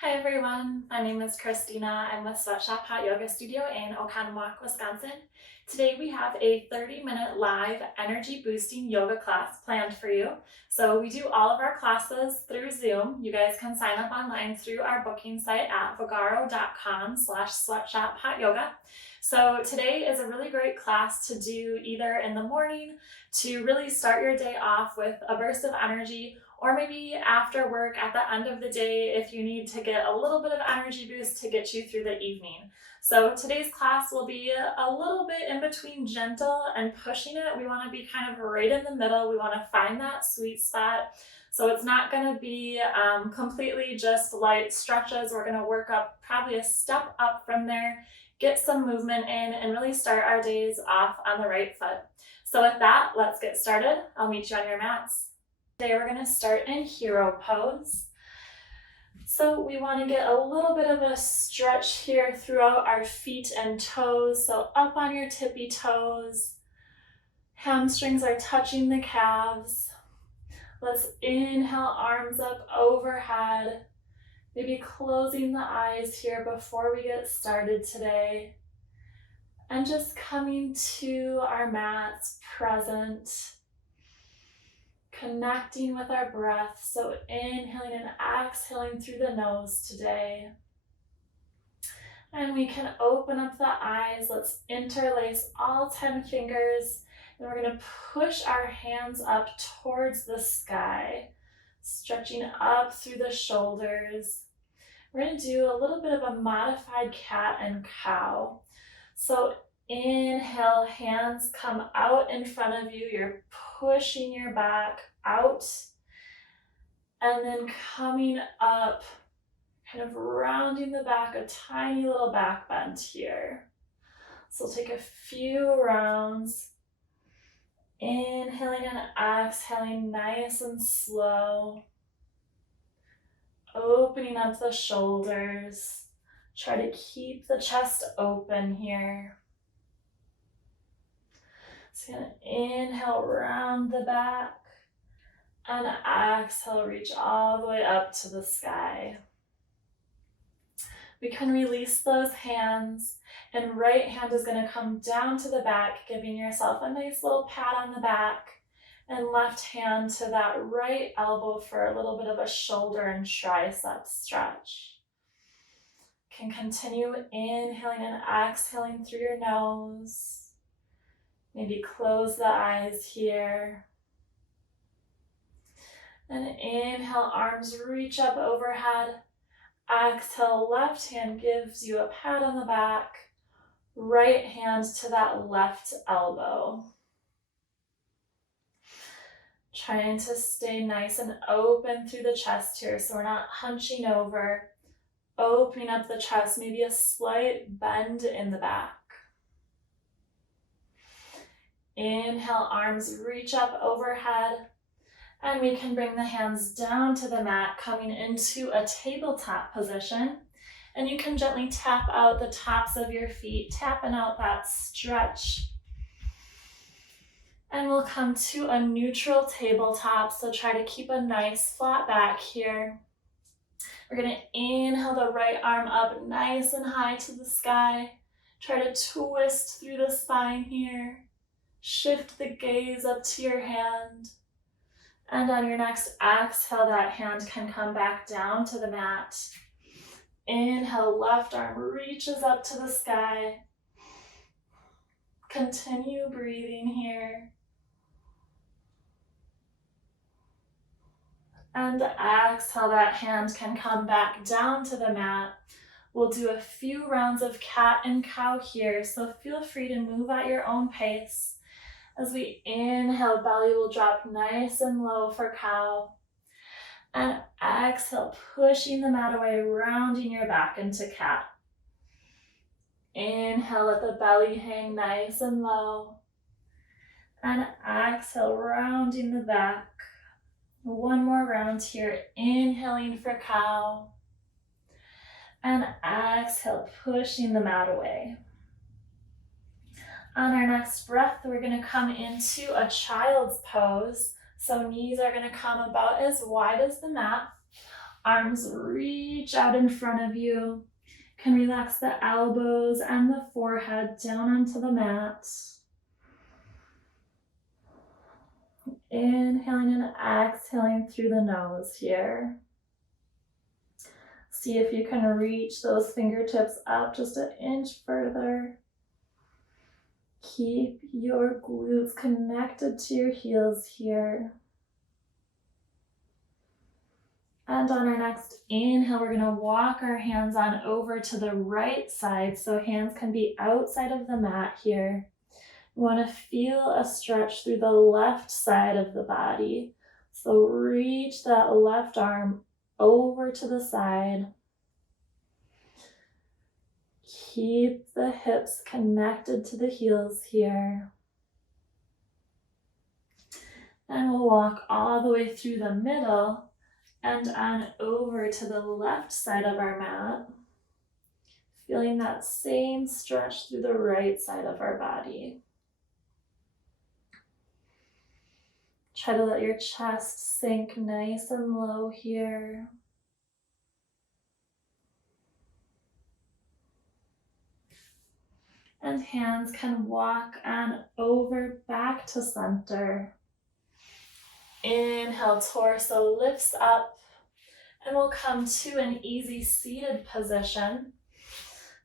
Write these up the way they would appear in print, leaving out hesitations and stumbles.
Hi everyone, my name is Christina. I'm with Sweatshop Hot Yoga Studio in Oconomowoc, Wisconsin. Today we have a 30-minute live energy boosting yoga class planned for you. So we do all of our classes through Zoom. You guys can sign up online through our booking site at vagaro.com/sweatshophotyoga. So today is a really great class to do either in the morning to really start your day off with a burst of energy, or maybe after work at the end of the day if you need to get a little bit of energy boost to get you through the evening. So today's class will be a little bit in between gentle and pushing it. We want to be kind of right in the middle. We want to find that sweet spot. So it's not going to be completely just light stretches. We're going to work up probably a step up from there, get some movement in, and really start our days off on the right foot. So with that, let's get started. I'll meet you on your mats. Today we're going to start in hero pose. So we want to get a little bit of a stretch here throughout our feet and toes. So up on your tippy toes, hamstrings are touching the calves. Let's inhale, arms up overhead. Maybe closing the eyes here before we get started today. And just coming to our mats, present. Connecting with our breath, so inhaling and exhaling through the nose today. And we can open up the eyes. Let's interlace all 10 fingers, and we're going to push our hands up towards the sky, stretching up through the shoulders. We're going to do a little bit of a modified cat and cow. So inhale, hands come out in front of you. You're pushing your back out, and then coming up, kind of rounding the back, a tiny little back bend here. So we'll take a few rounds, inhaling and exhaling nice and slow, opening up the shoulders. Try to keep the chest open here. So you're gonna inhale, round the back, and exhale, reach all the way up to the sky. We can release those hands, and right hand is gonna come down to the back, giving yourself a nice little pat on the back, and left hand to that right elbow for a little bit of a shoulder and tricep stretch. Can continue inhaling and exhaling through your nose. Maybe close the eyes here. And inhale, arms reach up overhead. Exhale, left hand gives you a pat on the back. Right hand to that left elbow. Trying to stay nice and open through the chest here, so we're not hunching over. Opening up the chest, maybe a slight bend in the back. Inhale, arms reach up overhead, and we can bring the hands down to the mat, coming into a tabletop position. And you can gently tap out the tops of your feet, tapping out that stretch. And we'll come to a neutral tabletop, so try to keep a nice flat back here. We're going to inhale the right arm up nice and high to the sky. Try to twist through the spine here. Shift the gaze up to your hand. And on your next exhale, that hand can come back down to the mat. Inhale, left arm reaches up to the sky. Continue breathing here. And exhale, that hand can come back down to the mat. We'll do a few rounds of cat and cow here, so feel free to move at your own pace. As we inhale, belly will drop nice and low for cow. And exhale, pushing the mat away, rounding your back into cat. Inhale, let the belly hang nice and low. And exhale, rounding the back. One more round here, inhaling for cow. And exhale, pushing the mat away. On our next breath, we're going to come into a child's pose. So knees are going to come about as wide as the mat. Arms reach out in front of you. Can relax the elbows and the forehead down onto the mat. Inhaling and exhaling through the nose here. See if you can reach those fingertips up just an inch further. Keep your glutes connected to your heels here. And on our next inhale, we're going to walk our hands on over to the right side, so hands can be outside of the mat here. You want to feel a stretch through the left side of the body. So reach that left arm over to the side. Keep the hips connected to the heels here. And we'll walk all the way through the middle and on over to the left side of our mat. Feeling that same stretch through the right side of our body. Try to let your chest sink nice and low here. And hands can walk on over back to center. Inhale, torso lifts up, and we'll come to an easy seated position.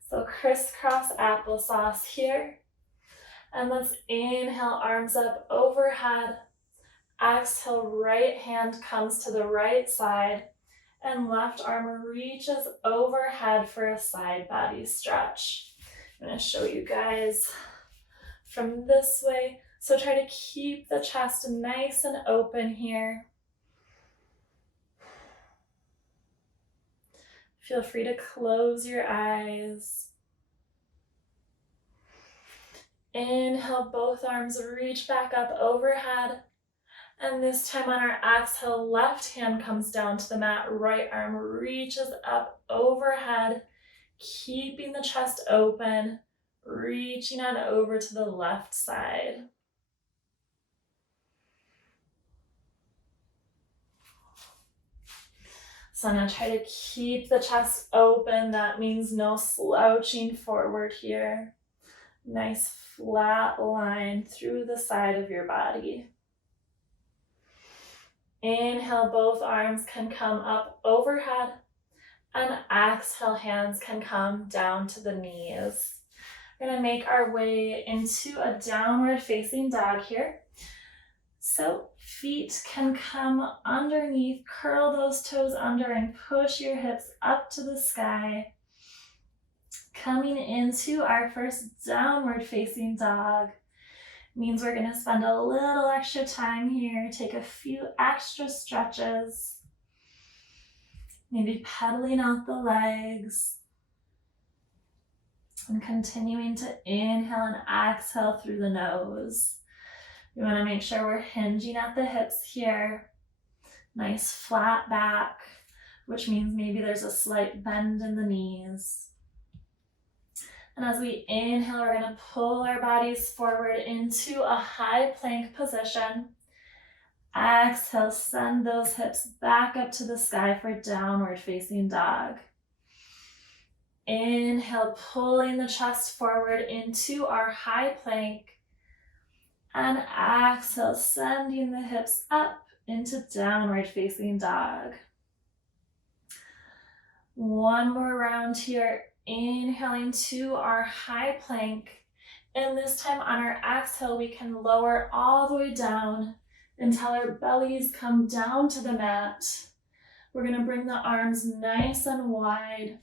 So crisscross applesauce here. And let's inhale, arms up overhead. Exhale, right hand comes to the right side, and left arm reaches overhead for a side body stretch. I'm going to show you guys from this way. So try to keep the chest nice and open here. Feel free to close your eyes. Inhale, both arms reach back up overhead. And this time on our exhale, left hand comes down to the mat, right arm reaches up overhead, keeping the chest open, reaching on over to the left side. So I'm going to try to keep the chest open. That means no slouching forward here. Nice flat line through the side of your body. Inhale, both arms can come up overhead, and exhale, hands can come down to the knees. We're going to make our way into a downward facing dog here. So feet can come underneath, curl those toes under and push your hips up to the sky. Coming into our first downward facing dog means we're going to spend a little extra time here, take a few extra stretches, maybe pedaling out the legs, and continuing to inhale and exhale through the nose. We want to make sure we're hinging at the hips here. Nice flat back, which means maybe there's a slight bend in the knees. And as we inhale, we're going to pull our bodies forward into a high plank position. Exhale, send those hips back up to the sky for downward facing dog. Inhale, pulling the chest forward into our high plank. And exhale, sending the hips up into downward facing dog. One more round here. Inhaling to our high plank. And this time on our exhale, we can lower all the way down until our bellies come down to the mat. We're going to bring the arms nice and wide.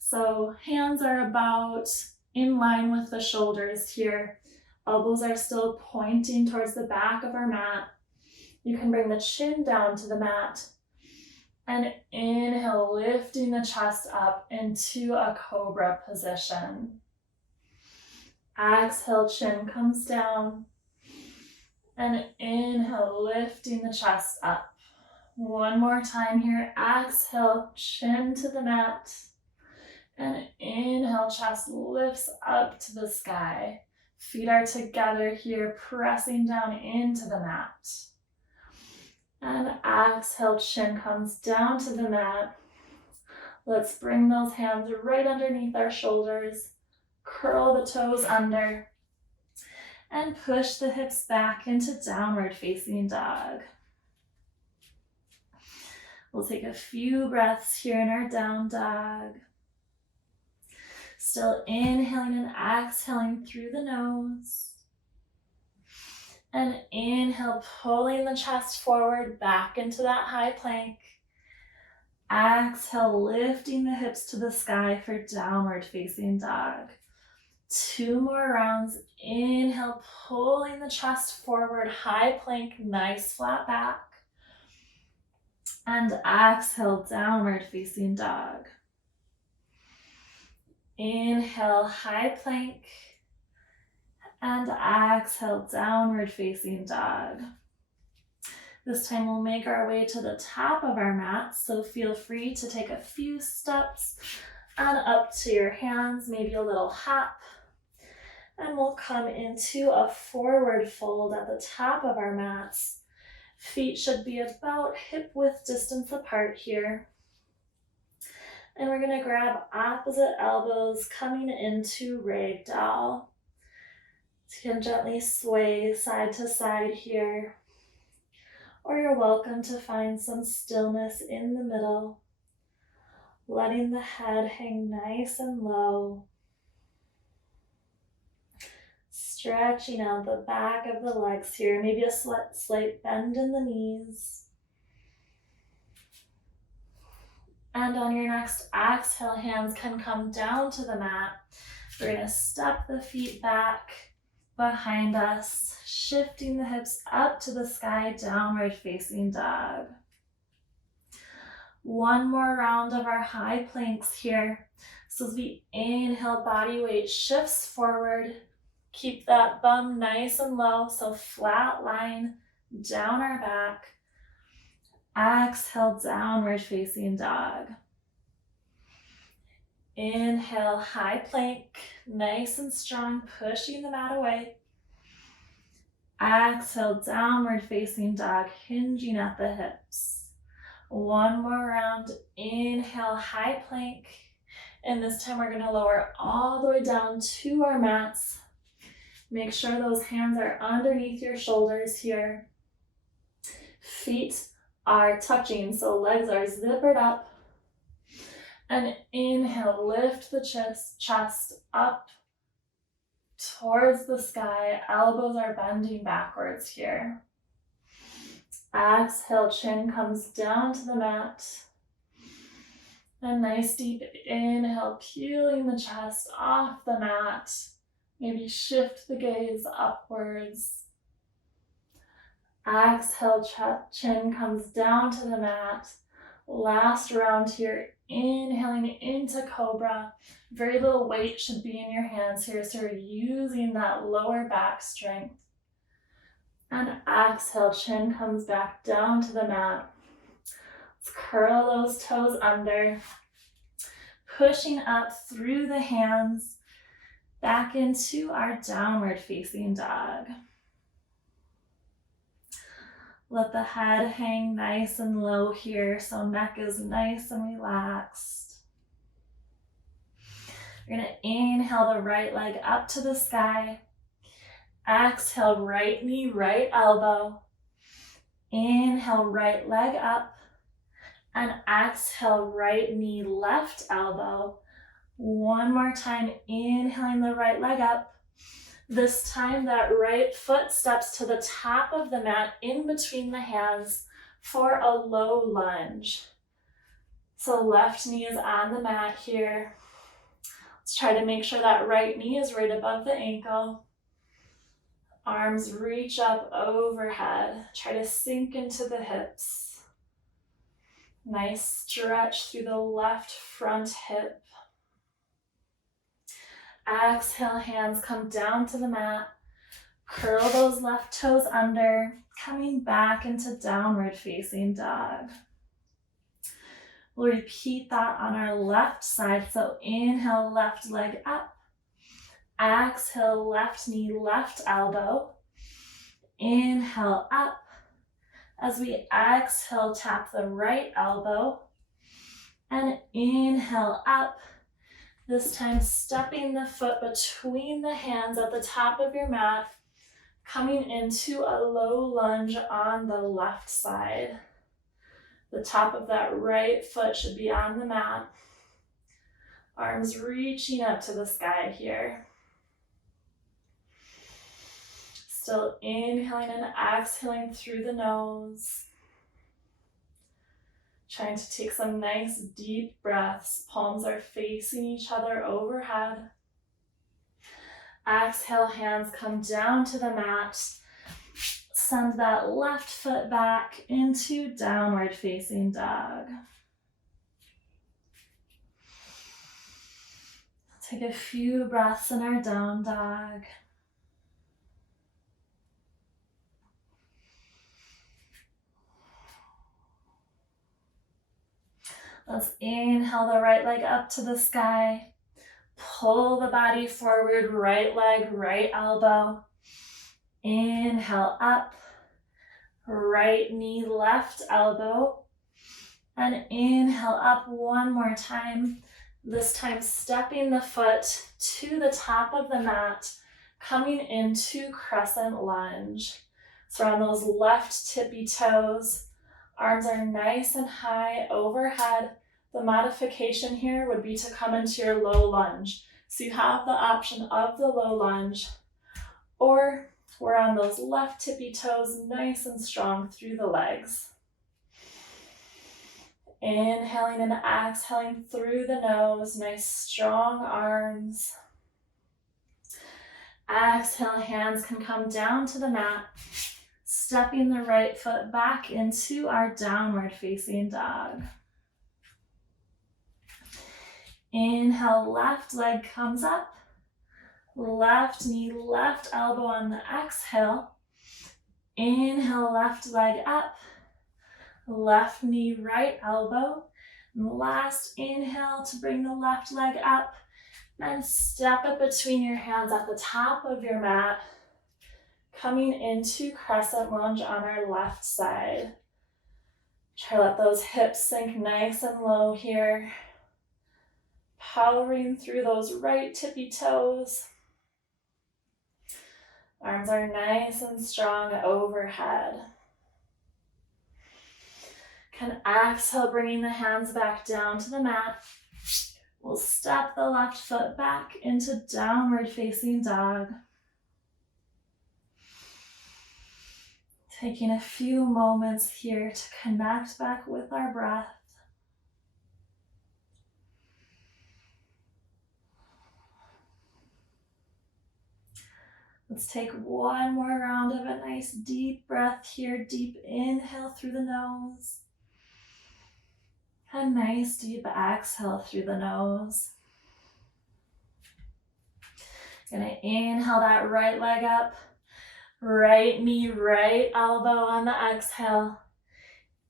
So hands are about in line with the shoulders here. Elbows are still pointing towards the back of our mat. You can bring the chin down to the mat. And inhale, lifting the chest up into a cobra position. Exhale, chin comes down. And inhale, lifting the chest up. One more time here. Exhale, chin to the mat. And inhale, chest lifts up to the sky. Feet are together here, pressing down into the mat. And exhale, chin comes down to the mat. Let's bring those hands right underneath our shoulders. Curl the toes under and push the hips back into downward facing dog. We'll take a few breaths here in our down dog. Still inhaling and exhaling through the nose. And inhale, pulling the chest forward back into that high plank. Exhale, lifting the hips to the sky for downward facing dog. 2 more rounds. Inhale, pulling the chest forward, high plank, nice flat back. And exhale, downward facing dog. Inhale, high plank. And exhale, downward facing dog. This time we'll make our way to the top of our mat, so feel free to take a few steps and up to your hands, maybe a little hop. And we'll come into a forward fold at the top of our mats. Feet should be about hip width distance apart here. And we're gonna grab opposite elbows coming into ragdoll. You can gently sway side to side here. Or you're welcome to find some stillness in the middle, letting the head hang nice and low. Stretching out the back of the legs here, maybe a slight bend in the knees. And on your next exhale, hands can come down to the mat. We're going to step the feet back behind us, shifting the hips up to the sky, downward facing dog. 1 more round of our high planks here. So as we inhale, body weight shifts forward. Keep that bum nice and low, so flat line down our back. Exhale, downward facing dog. Inhale, high plank, nice and strong, pushing the mat away. Exhale, downward facing dog, hinging at the hips. 1 more round. Inhale, high plank. And this time we're going to lower all the way down to our mats. Make sure those hands are underneath your shoulders here. Feet are touching, so legs are zippered up. And inhale, lift the chest up towards the sky. Elbows are bending backwards here. Exhale, chin comes down to the mat. A nice deep inhale, peeling the chest off the mat. Maybe shift the gaze upwards. Exhale, chin comes down to the mat. Last round here, inhaling into cobra. Very little weight should be in your hands here, so you're using that lower back strength. And exhale, chin comes back down to the mat. Let's curl those toes under. Pushing up through the hands, back into our downward facing dog. Let the head hang nice and low here, so neck is nice and relaxed. You're going to inhale the right leg up to the sky. Exhale, right knee, right elbow. Inhale, right leg up. And exhale, right knee, left elbow. 1 more time, inhaling the right leg up. This time that right foot steps to the top of the mat in between the hands for a low lunge. So left knee is on the mat here. Let's try to make sure that right knee is right above the ankle. Arms reach up overhead. Try to sink into the hips. Nice stretch through the left front hip. Exhale, hands come down to the mat. Curl those left toes under, coming back into downward facing dog. We'll repeat that on our left side. So inhale, left leg up. Exhale, left knee, left elbow. Inhale, up. As we exhale, tap the right elbow. And inhale up. This time stepping the foot between the hands at the top of your mat, coming into a low lunge on the left side. The top of that right foot should be on the mat. Arms reaching up to the sky here. Still inhaling and exhaling through the nose. Trying to take some nice deep breaths. Palms are facing each other overhead. Exhale, hands come down to the mat. Send that left foot back into downward facing dog. Take a few breaths in our down dog. Let's inhale the right leg up to the sky. Pull the body forward, right leg, right elbow. Inhale up, right knee, left elbow. And inhale up one more time. This time stepping the foot to the top of the mat, coming into Crescent Lunge. So on those left tippy toes, arms are nice and high overhead. The modification here would be to come into your low lunge. So you have the option of the low lunge, or we're on those left tippy toes, nice and strong through the legs. Inhaling and exhaling through the nose, nice strong arms. Exhale, hands can come down to the mat, stepping the right foot back into our downward facing dog. Inhale, left leg comes up, left knee, left elbow on the exhale. Inhale, left leg up, left knee, right elbow. And last inhale to bring the left leg up and step it between your hands at the top of your mat, coming into Crescent Lunge on our left side. Try to let those hips sink nice and low here. Powering through those right tippy toes. Arms are nice and strong overhead. Can exhale, bringing the hands back down to the mat. We'll step the left foot back into downward facing dog. Taking a few moments here to connect back with our breath. Let's take one more round of a nice deep breath here. Deep inhale through the nose. A nice deep exhale through the nose. Gonna inhale that right leg up. Right knee, right elbow on the exhale.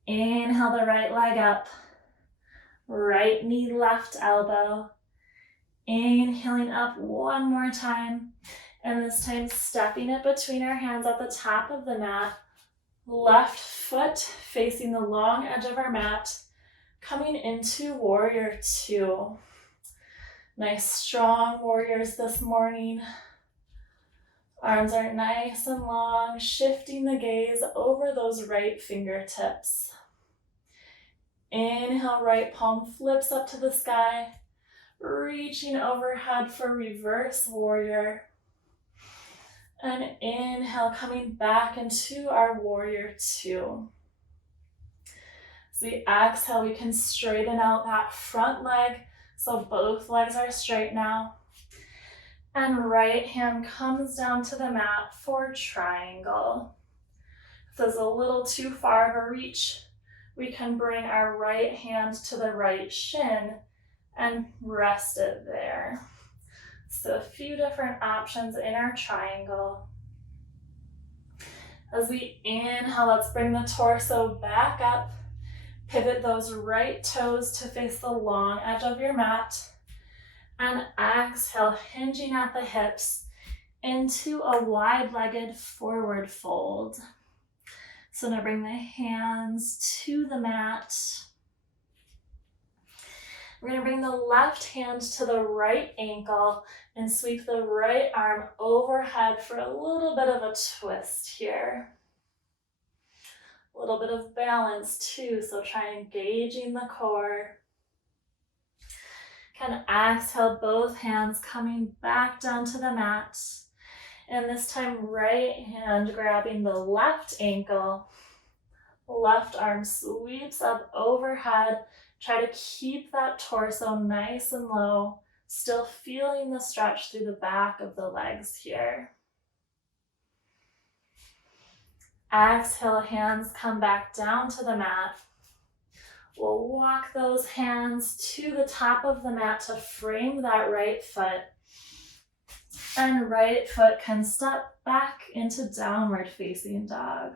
Inhale the right leg up. Right knee, left elbow. Inhaling up one more time. And this time stepping it between our hands at the top of the mat. Left foot facing the long edge of our mat. Coming into Warrior Two. Nice strong warriors this morning. Arms are nice and long, shifting the gaze over those right fingertips. Inhale, right palm flips up to the sky, reaching overhead for reverse warrior. And inhale, coming back into our Warrior Two. As we exhale, we can straighten out that front leg, so both legs are straight now. And right hand comes down to the mat for triangle. If this is a little too far of a reach, we can bring our right hand to the right shin and rest it there. So a few different options in our triangle. As we inhale, let's bring the torso back up. Pivot those right toes to face the long edge of your mat. And exhale, hinging at the hips into a wide-legged forward fold. So now bring the hands to the mat. We're going to bring the left hand to the right ankle and sweep the right arm overhead for a little bit of a twist here. A little bit of balance too, so try engaging the core. Can exhale, both hands coming back down to the mat. And this time, right hand grabbing the left ankle. Left arm sweeps up overhead. Try to keep that torso nice and low, still feeling the stretch through the back of the legs here. Exhale, hands come back down to the mat. We'll walk those hands to the top of the mat to frame that right foot. And right foot can step back into downward facing dog.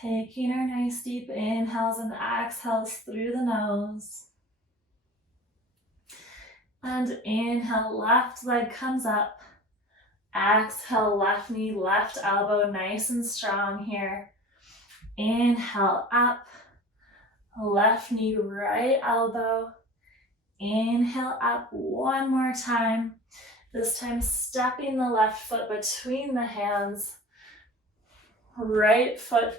Taking our nice deep inhales and exhales through the nose. And inhale, left leg comes up. Exhale, left knee, left elbow, nice and strong here. Inhale, up. Left knee, right elbow. Inhale, up one more time. This time, stepping the left foot between the hands. Right foot,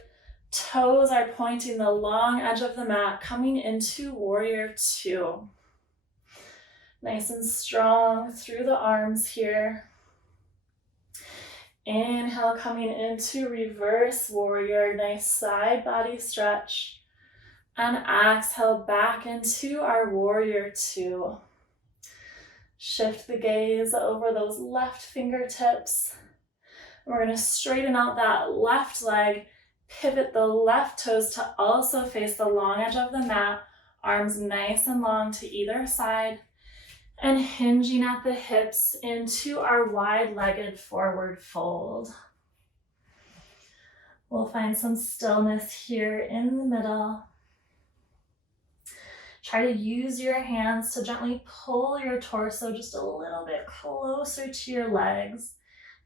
toes are pointing the long edge of the mat, coming into warrior two. Nice and strong through the arms here. Inhale, coming into reverse warrior, nice side body stretch. And exhale back into our warrior two. Shift the gaze over those left fingertips. We're going to straighten out that left leg, pivot the left toes to also face the long edge of the mat, arms nice and long to either side, and hinging at the hips into our wide-legged forward fold. We'll find some stillness here in the middle. Try to use your hands to gently pull your torso just a little bit closer to your legs.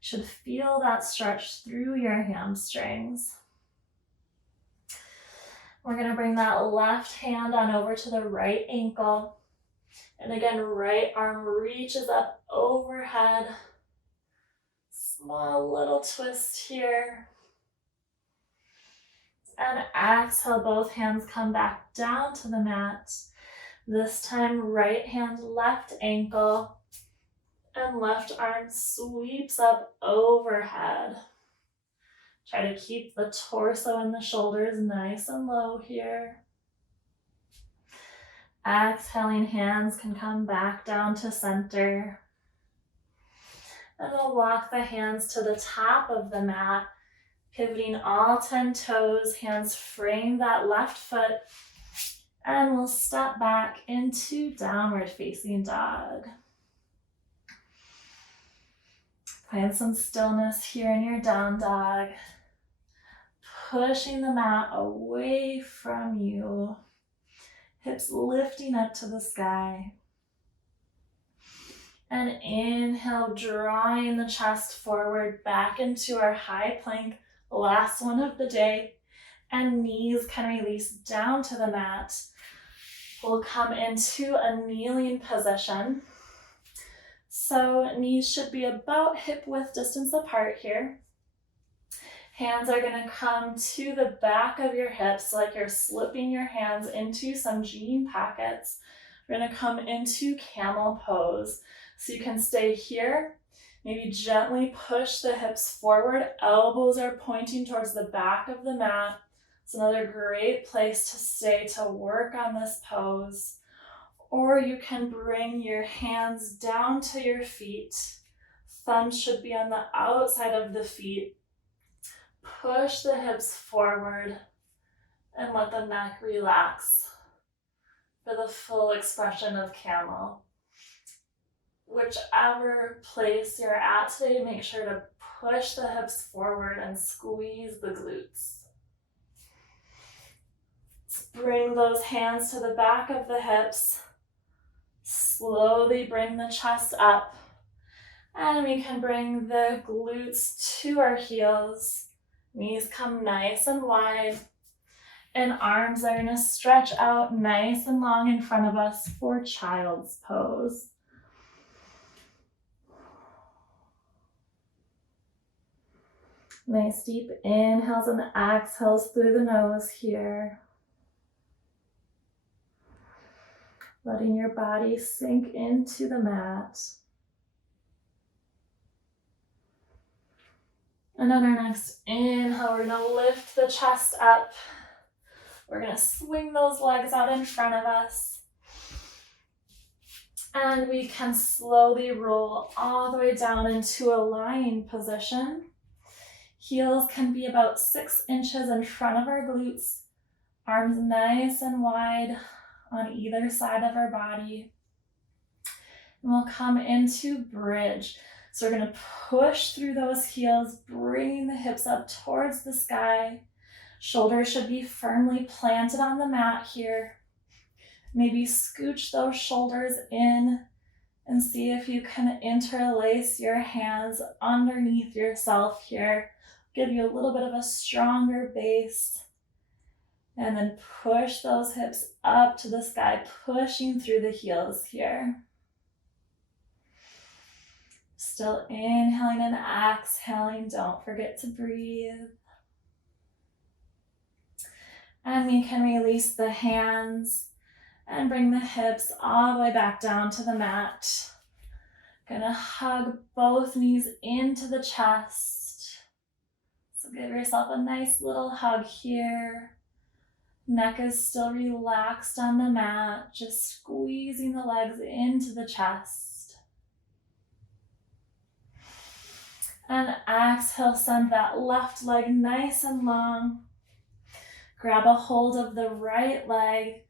You should feel that stretch through your hamstrings. We're going to bring that left hand on over to the right ankle. And again, right arm reaches up overhead. Small little twist here. And exhale, both hands come back down to the mat. This time, right hand, left ankle, and left arm sweeps up overhead. Try to keep the torso and the shoulders nice and low here. Exhaling, hands can come back down to center. And we'll walk the hands to the top of the mat, pivoting all 10 toes, hands frame that left foot, and we'll step back into downward facing dog. Find some stillness here in your down dog, pushing the mat away from you, hips lifting up to the sky. And inhale, drawing the chest forward back into our high plank, last one of the day, and knees can release down to the mat. We'll come into a kneeling position. So knees should be about hip width distance apart here. Hands are going to come to the back of your hips like you're slipping your hands into some jean pockets. We're going to come into Camel Pose. So you can stay here. Maybe gently push the hips forward. Elbows are pointing towards the back of the mat. It's another great place to stay to work on this pose. Or you can bring your hands down to your feet. Thumbs should be on the outside of the feet. Push the hips forward and let the neck relax for the full expression of camel. Whichever place you're at today, make sure to push the hips forward and squeeze the glutes. Bring those hands to the back of the hips. Slowly bring the chest up. And we can bring the glutes to our heels. Knees come nice and wide. And arms are going to stretch out nice and long in front of us for child's pose. Nice deep inhales and exhales through the nose here. Letting your body sink into the mat. And on our next inhale, we're going to lift the chest up. We're going to swing those legs out in front of us. And we can slowly roll all the way down into a lying position. Heels can be about 6 inches in front of our glutes. Arms nice and wide on either side of our body. And we'll come into bridge. So we're going to push through those heels, bringing the hips up towards the sky. Shoulders should be firmly planted on the mat here. Maybe scooch those shoulders in and see if you can interlace your hands underneath yourself here. Give you a little bit of a stronger base. And then push those hips up to the sky, pushing through the heels here. Still inhaling and exhaling. Don't forget to breathe. And we can release the hands and bring the hips all the way back down to the mat. Gonna hug both knees into the chest. So give yourself a nice little hug here. Neck is still relaxed on the mat, just squeezing the legs into the chest. And exhale, send that left leg nice and long. Grab a hold of the right leg,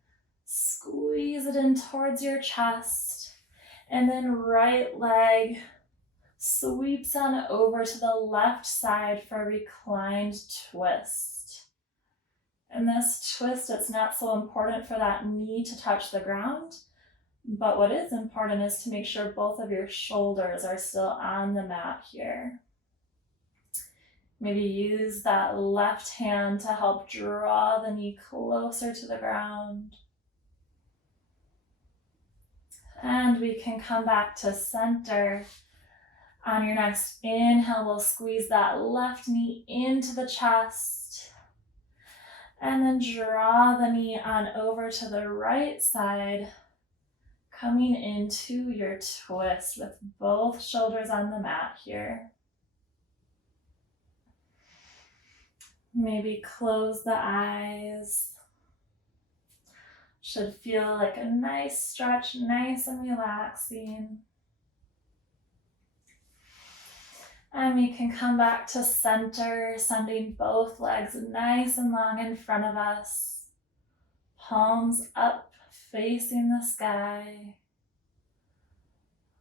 squeeze it in towards your chest, and then right leg sweeps on over to the left side for a reclined twist. In this twist, it's not so important for that knee to touch the ground, but what is important is to make sure both of your shoulders are still on the mat here. Maybe use that left hand to help draw the knee closer to the ground. And we can come back to center. On your next inhale, we'll squeeze that left knee into the chest. And then draw the knee on over to the right side, coming into your twist with both shoulders on the mat here. Maybe close the eyes. Should feel like a nice stretch, nice and relaxing. And we can come back to center, sending both legs nice and long in front of us. Palms up, facing the sky.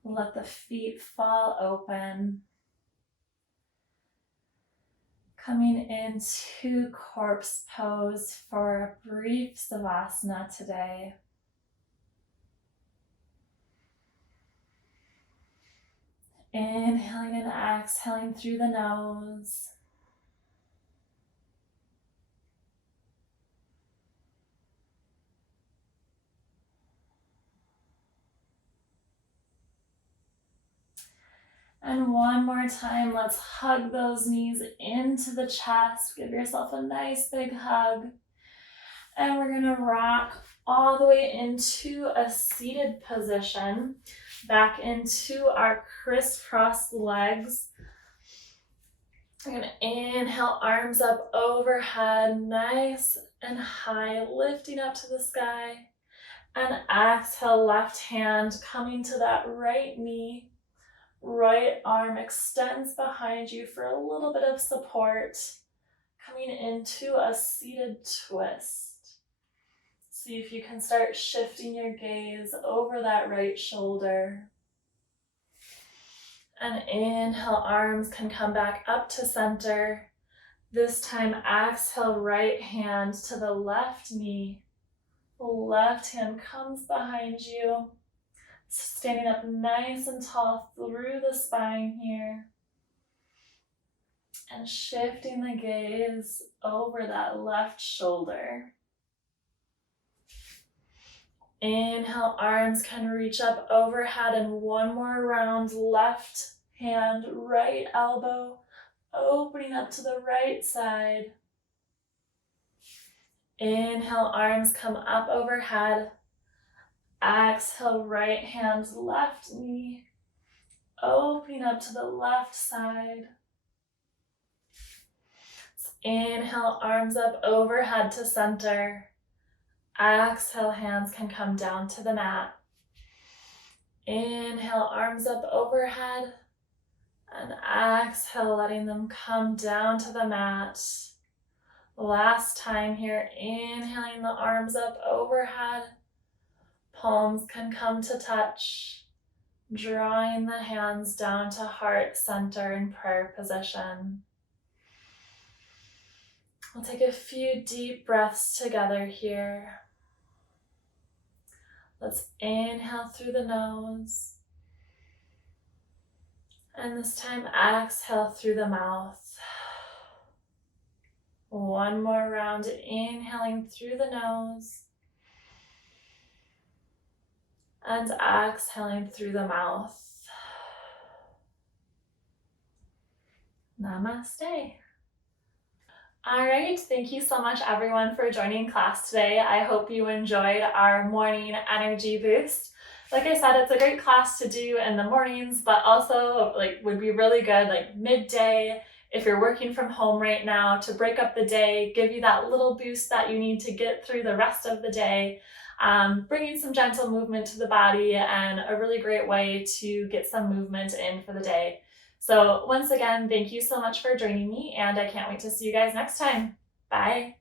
Let the feet fall open. Coming into corpse pose for a brief savasana today. Inhaling and exhaling through the nose. And one more time, let's hug those knees into the chest. Give yourself a nice big hug. And we're gonna rock all the way into a seated position, back into our crisscross legs. We're gonna inhale, arms up overhead, nice and high, lifting up to the sky. And exhale, left hand coming to that right knee. Right arm extends behind you for a little bit of support, coming into a seated twist. See if you can start shifting your gaze over that right shoulder. And inhale, arms can come back up to center. This time, exhale, right hand to the left knee. Left hand comes behind you. Standing up nice and tall through the spine here. And shifting the gaze over that left shoulder. Inhale, arms can reach up overhead, and one more round. Left hand, right elbow, opening up to the right side. Inhale, arms come up overhead. Exhale, right hand, left knee, opening up to the left side. Inhale, arms up overhead to center. Exhale, hands can come down to the mat. Inhale, arms up overhead. And exhale, letting them come down to the mat. Last time here, inhaling the arms up overhead. Palms can come to touch. Drawing the hands down to heart center in prayer position. We'll take a few deep breaths together here. Let's inhale through the nose. And this time exhale through the mouth. One more round, inhaling through the nose. And exhaling through the mouth. Namaste. All right, thank you so much everyone for joining class today. I hope you enjoyed our morning energy boost. Like I said, it's a great class to do in the mornings, but also would be really good midday if you're working from home right now, to break up the day, give you that little boost that you need to get through the rest of the day. Bringing some gentle movement to the body, and a really great way to get some movement in for the day. So once again, thank you so much for joining me, and I can't wait to see you guys next time. Bye.